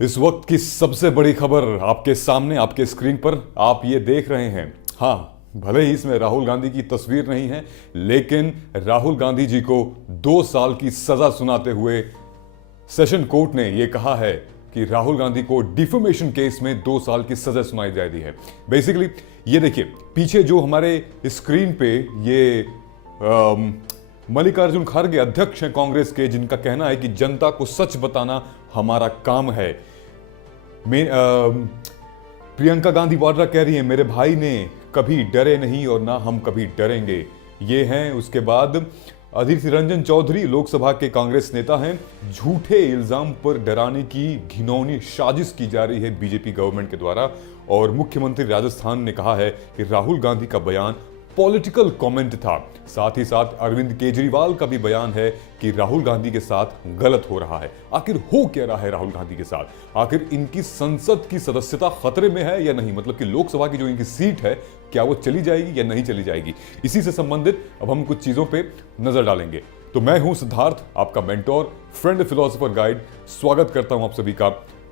इस वक्त की सबसे बड़ी खबर आपके सामने, आपके स्क्रीन पर आप ये देख रहे हैं। हाँ, भले ही इसमें राहुल गांधी की तस्वीर नहीं है, लेकिन राहुल गांधी जी को 2 साल की सजा सुनाते हुए सेशन कोर्ट ने यह कहा है कि राहुल गांधी को डिफेमेशन केस में 2 साल की सजा सुनाई जा रही है। बेसिकली ये देखिए, पीछे जो हमारे स्क्रीन पे ये मल्लिकार्जुन खड़गे अध्यक्ष हैं कांग्रेस के, जिनका कहना है कि जनता को सच बताना हमारा काम है। प्रियंका गांधी वाड्रा कह रही है, मेरे भाई ने कभी डरे नहीं और ना हम कभी डरेंगे। ये हैं। उसके बाद अधीर रंजन चौधरी लोकसभा के कांग्रेस नेता हैं। झूठे इल्जाम पर डराने की घिनौनी साजिश की जा रही है बीजेपी गवर्नमेंट के द्वारा। और मुख्यमंत्री राजस्थान ने कहा है कि राहुल गांधी का बयान पॉलिटिकल कमेंट था। साथ ही साथ अरविंद केजरीवाल का भी बयान है कि राहुल गांधी के साथ गलत हो रहा है। आखिर हो क्या रहा है राहुल गांधी के साथ? आखिर इनकी संसद की सदस्यता खतरे में है या नहीं? मतलब कि लोकसभा की जो इनकी सीट है, क्या वो चली जाएगी या नहीं चली जाएगी? इसी से संबंधित अब हम कुछ चीजों पे नजर डालेंगे। तो मैं हूं सिद्धार्थ, आपका मेंटोर, फ्रेंड, फिलोसोफर, गाइड। स्वागत करता हूं आप सभी का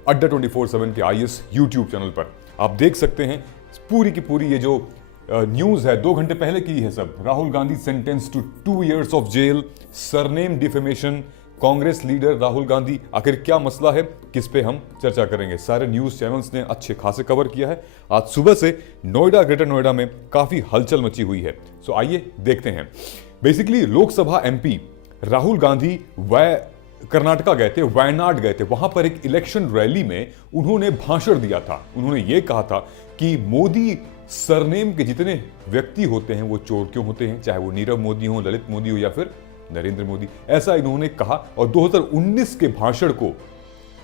अड्डा 24/7 के IS यूट्यूब चैनल पर। आप देख सकते हैं पूरी की पूरी ये जो न्यूज है 2 घंटे पहले की है सब। Rahul Gandhi sentence to 2 years of jail, surname defamation, Congress leader Rahul Gandhi. आखिर क्या मसला है, किस पे हम चर्चा करेंगे। सारे न्यूज चैनल्स ने अच्छे खासे कवर किया है। आज सुबह से नोएडा, ग्रेटर नोएडा में काफी हलचल मची हुई है। सो आइए देखते हैं। बेसिकली लोकसभा MP राहुल गांधी कर्नाटका गए थे, वायनाड गए थे। वहां पर एक इलेक्शन रैली में उन्होंने भाषण दिया था। उन्होंने ये कहा था कि मोदी सरनेम के जितने व्यक्ति होते हैं वो चोर क्यों होते हैं, चाहे वो नीरव मोदी हो, ललित मोदी हो या फिर नरेंद्र मोदी। ऐसा इन्होंने कहा। और 2019 के भाषण को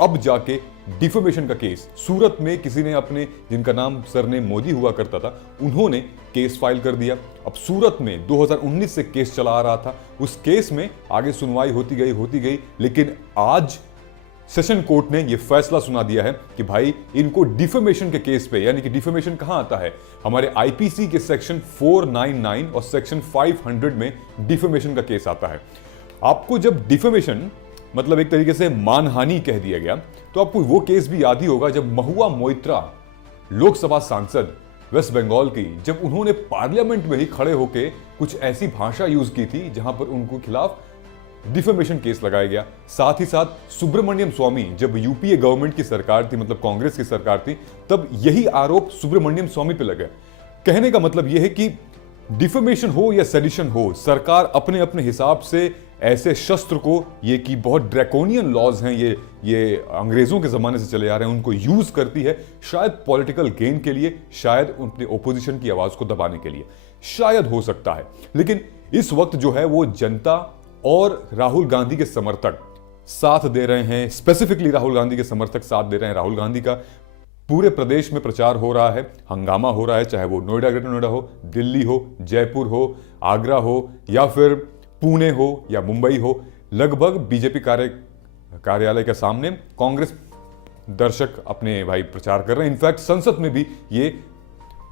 अब जाके डिफेमेशन का केस, सूरत में किसी ने अपने, जिनका नाम सरनेम मोदी हुआ करता था, उन्होंने केस फाइल कर दिया। अब सूरत में 2019 से केस चला आ रहा था। उस केस में आगे सुनवाई होती गई, लेकिन आज सेशन कोर्ट ने यह फैसला सुना दिया है कि भाई इनको डिफेमेशन के केस पे, यानी कि डिफेमेशन कहां आता है, हमारे IPC के सेक्शन 499 और सेक्शन 500 में डिफेमेशन का केस आता है। आपको जब डिफेमेशन मतलब एक तरीके से मानहानि कह दिया गया, तो आपको वो केस भी याद ही होगा जब महुआ मोइत्रा लोकसभा सांसद वेस्ट बंगाल की, जब उन्होंने पार्लियामेंट में ही खड़े होकर कुछ ऐसी भाषा यूज की थी जहां पर उनको खिलाफ डिफेमेशन केस लगाया गया। साथ ही साथ सुब्रमण्यम स्वामी, जब UPA गवर्नमेंट की सरकार थी, मतलब कांग्रेस की सरकार थी, तब यही आरोप सुब्रमण्यम स्वामी पे लगे। कहने का मतलब यह है कि डिफेमेशन हो या सेडिशन हो, सरकार अपने अपने हिसाब से ऐसे शस्त्र को, ये कि बहुत ड्रैकोनियन लॉज हैं, ये अंग्रेजों के जमाने से चले आ रहे हैं, उनको यूज करती है शायद पॉलिटिकल गेन के लिए, शायद अपने ओपोजिशन की आवाज को दबाने के लिए, शायद हो सकता है। लेकिन इस वक्त जो है वो जनता और राहुल गांधी के समर्थक साथ दे रहे हैं। स्पेसिफिकली राहुल गांधी के समर्थक साथ दे रहे हैं। राहुल गांधी का पूरे प्रदेश में प्रचार हो रहा है, हंगामा हो रहा है, चाहे वो नोएडा, ग्रेटर नोएडा हो, दिल्ली हो, जयपुर हो, आगरा हो या फिर पुणे हो या मुंबई हो। लगभग बीजेपी कार्यालय के सामने कांग्रेस दर्शक अपने भाई प्रचार कर रहे हैं। इनफैक्ट संसद में भी ये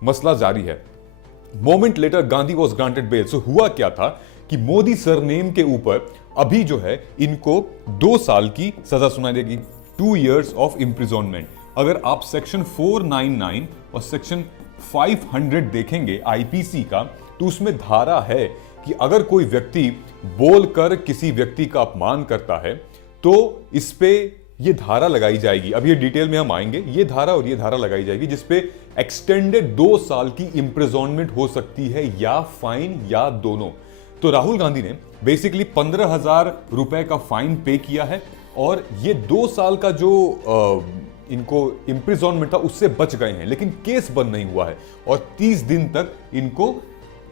मसला जारी है। Moment later Gandhi was granted bail. So हुआ क्या था कि मोदी सरनेम के ऊपर अभी जो है इनको 2 साल की सजा सुनाई देगी, 2 years ऑफ इम्प्रिजनमेंट। अगर आप सेक्शन 499 और सेक्शन 500 देखेंगे IPC का, तो उसमें धारा है कि अगर कोई व्यक्ति बोलकर किसी व्यक्ति का अपमान करता है तो इस पे ये धारा लगाई जाएगी। अब ये डिटेल में हम आएंगे। ये धारा और ये धारा लगाई जाएगी जिसपे एक्सटेंडेड 2 साल की इम्प्रिजनमेंट हो सकती है, या फाइन या दोनों। तो राहुल गांधी ने बेसिकली 15,000 रुपए का फाइन पे किया है और ये 2 साल का जो इनको इम्प्रिजनमेंट था उससे बच गए हैं। लेकिन केस बंद नहीं हुआ है और 30 दिन तक इनको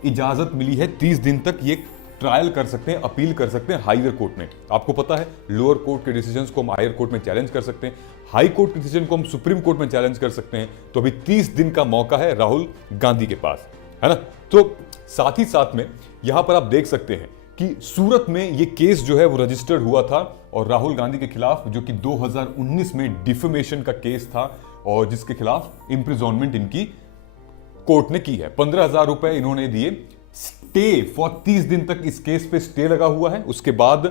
इजाजत मिली है। 30 दिन तक ये ट्रायल कर सकते हैं, अपील कर सकते हैं हायर कोर्ट में। आपको पता है लोअर कोर्ट के डिसीजंस को हम हायर कोर्ट में चैलेंज कर सकते हैं, हाई कोर्ट के डिसीजन को हम सुप्रीम कोर्ट में चैलेंज कर सकते हैं। तो अभी 30 दिन का मौका है राहुल गांधी के पास, है ना। तो साथ ही साथ में यहां पर आप देख सकते हैं कि सूरत में ये केस जो है वो रजिस्टर्ड हुआ था और राहुल गांधी के खिलाफ, जो कि 2019 में डिफेमेशन का केस था और जिसके खिलाफ इम्प्रिजनमेंट इनकी कोर्ट ने की है। 15,000 रुपए इन्होंने दिए। स्टे फॉर 30 दिन तक इस केस पे स्टे लगा हुआ है। उसके बाद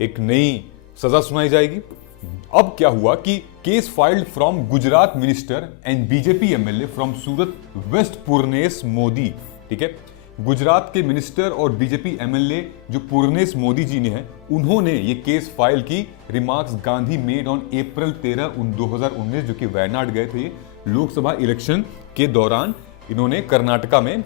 एक नई सजा सुनाई जाएगी। अब क्या हुआ कि case filed from Gujarat minister and BJP MLA from Surat west Purnesh Modi. ठीक है, गुजरात के मिनिस्टर और बीजेपी एमएलए जो पूर्णेश मोदी जी ने हैं, उन्होंने ये केस फाइल की। Remarks Gandhi made on April 13 2019, जो कि वायनाड गए थे ये लोकसभा इलेक्शन के दौरान। इन्होंने कर्नाटका में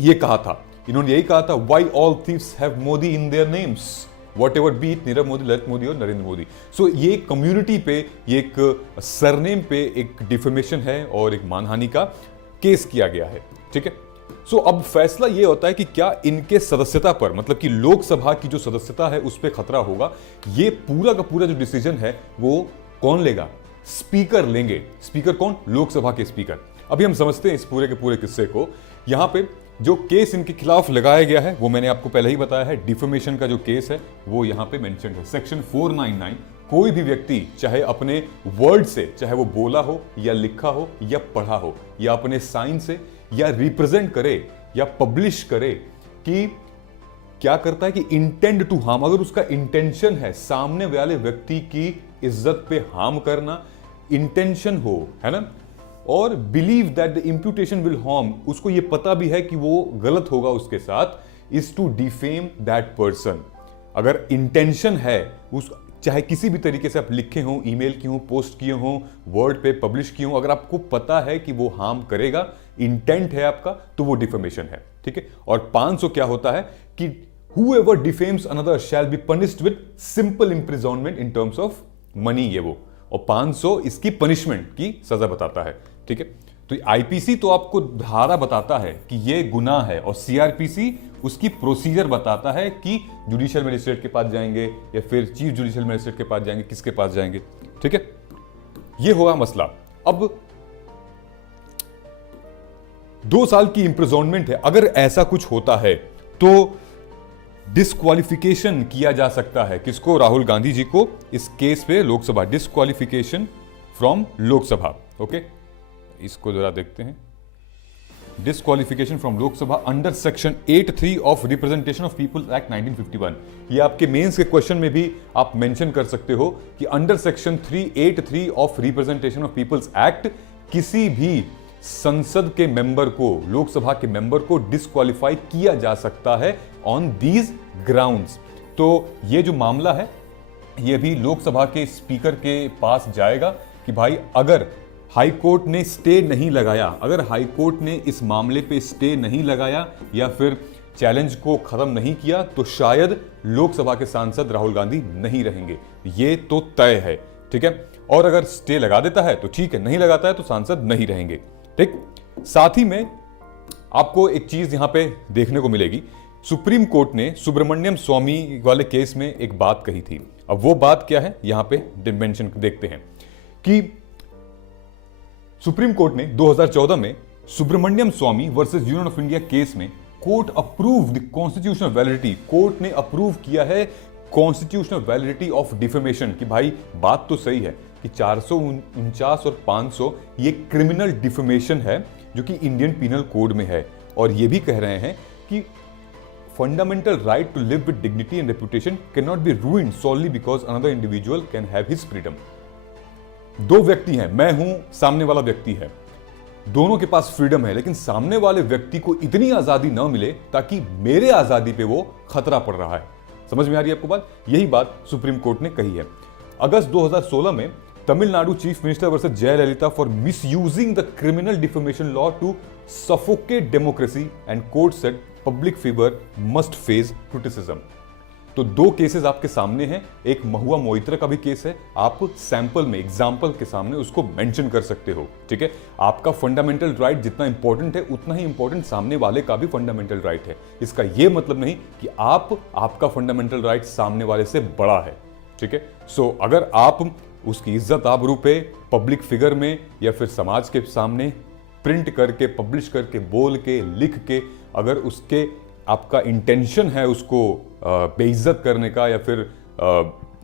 ये कहा था, इन्होंने यही कहा था, why all thieves have Modi in their names, Whatever be it Nirav Modi, Lalit Modi और नरेंद्र मोदी। सो ये कम्युनिटी पे, ये एक सरनेम पे एक डिफेमेशन है और एक मानहानि का केस किया गया है। ठीक है, सो अब फैसला ये होता है कि क्या इनके सदस्यता पर, मतलब कि लोकसभा की जो सदस्यता है उस पर खतरा होगा। ये पूरा का पूरा जो डिसीजन है वो कौन लेगा? स्पीकर लेंगे। स्पीकर कौन? लोकसभा के स्पीकर। अभी हम समझते हैं इस पूरे के पूरे किस्से को। यहां पे जो केस इनके खिलाफ लगाया गया है वो मैंने आपको पहले ही बताया है। डिफेमेशन का जो केस है वो यहां पे मेंशन है, सेक्शन 499। कोई भी व्यक्ति चाहे अपने वर्ड से, चाहे वो बोला हो या लिखा हो या पढ़ा हो, या अपने साइन से, या रिप्रेजेंट करे या पब्लिश करे, कि क्या करता है कि इंटेंड टू हार्म, अगर उसका इंटेंशन है सामने वाले व्यक्ति की इज्जत पे हार्म करना, इंटेंशन हो, है ना, और believe that the imputation will harm, उसको ये पता भी है कि वो गलत होगा उसके साथ, is to defame that person. अगर इंटेंशन है उस, चाहे किसी भी तरीके से आप लिखे हो, ईमेल किए हो, पोस्ट किए हो, वर्ड पे पब्लिश किए हो, अगर आपको पता है कि वो हार्म करेगा, इंटेंट है आपका, तो वो डिफेमेशन है। ठीक है, और 500 क्या होता है कि whoever defames another shall be punished with simple imprisonment in terms of money, ये वो, और 500 इसकी पनिशमेंट की सजा बताता है। ठीक है, तो आईपीसी तो आपको धारा बताता है कि ये गुनाह है, और सीआरपीसी उसकी प्रोसीजर बताता है कि जुडिशियल मजिस्ट्रेट के पास जाएंगे या फिर चीफ जुडिशियल मजिस्ट्रेट के पास जाएंगे, किसके पास जाएंगे। ठीक है, ये हुआ मसला। अब 2 साल की इंप्रिजनमेंट है। अगर ऐसा कुछ होता है तो डिस्क्वालिफिकेशन किया जा सकता है। किसको? राहुल गांधी जी को, इस केस पे Lok Sabha, disqualification from Lok Sabha. Okay, इसको जरा देखते हैं। Disqualification from Lok Sabha under section 83 of representation of people act 1951। ये आपके मेंस के क्वेश्चन में भी आप मेंशन कर सकते हो कि under section 383 of representation of people's act किसी भी संसद के मेंबर को, लोकसभा के मेंबर को डिस्क्वालीफाई किया जा सकता है ऑन दीज ग्राउंड्स। तो ये जो मामला है ये भी लोकसभा के स्पीकर के पास जाएगा कि भाई अगर हाई कोर्ट ने स्टे नहीं लगाया, अगर हाई कोर्ट ने इस मामले पे स्टे नहीं लगाया या फिर चैलेंज को खत्म नहीं किया, तो शायद लोकसभा के सांसद राहुल गांधी नहीं रहेंगे। ये तो तय है। ठीक है, और अगर स्टे लगा देता है तो ठीक है, नहीं लगाता है तो सांसद नहीं रहेंगे। ठीक, साथ ही में आपको एक चीज यहां पे देखने को मिलेगी। सुप्रीम कोर्ट ने सुब्रमण्यम स्वामी वाले केस में एक बात कही थी। अब वो बात क्या है यहां पे डिमेंशन देखते हैं कि सुप्रीम कोर्ट ने 2014 में Subramanian Swamy versus union of India case में court approve the constitutional validity, court ने अप्रूव किया है कॉन्स्टिट्यूशनल वैलिडिटी ऑफ डिफेमेशन, कि भाई बात तो सही है कि 449 और 500 ये क्रिमिनल डिफेमेशन है जो कि इंडियन पीनल कोड में है, और ये भी कह रहे हैं कि fundamental right to live with dignity and reputation can not be ruined solely because another individual can have his freedom. दो व्यक्ति हैं, मैं हूं, सामने वाला व्यक्ति है, दोनों के पास फ्रीडम है, लेकिन सामने वाले व्यक्ति को इतनी आजादी ना मिले ताकि मेरे आजादी पे वो खतरा पड़ रहा है। समझ में आ रही है आपको बात? यही बात सुप्रीम कोर्ट ने कही है। अगस्त 2016 में Tamil Nadu chief minister versus Jayalalithaa for misusing the criminal defamation law to suffocate democracy and court said public figure must face criticism. तो दो केसेस आपके सामने हैं, एक महुआ मोइत्रा का भी केस है, आप सैंपल में, एग्जाम्पल के सामने उसको मेंशन कर सकते हो। ठीक है, आपका फंडामेंटल राइट जितना इंपॉर्टेंट है उतना ही इंपॉर्टेंट सामने वाले का भी फंडामेंटल राइट है। इसका यह मतलब नहीं कि आपका फंडामेंटल राइट सामने वाले से बड़ा है। ठीक है, सो अगर आप उसकी इज्जत आबरू पे पब्लिक फिगर में या फिर समाज के सामने प्रिंट करके, पब्लिश करके, बोल के, लिख के, अगर उसके आपका इंटेंशन है उसको बेइज्जत करने का या फिर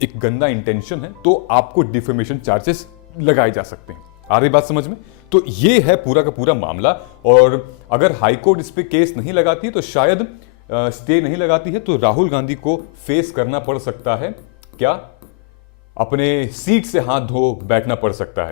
एक गंदा इंटेंशन है, तो आपको डिफेमेशन चार्जेस लगाए जा सकते हैं। आ रही बात समझ में? तो ये है पूरा का पूरा मामला, और अगर हाई कोर्ट इस पे केस नहीं लगाती है तो शायद स्टे नहीं लगाती है तो राहुल गांधी को फेस करना पड़ सकता है क्या? अपने सीट से हाथ धो बैठना पड़ सकता है।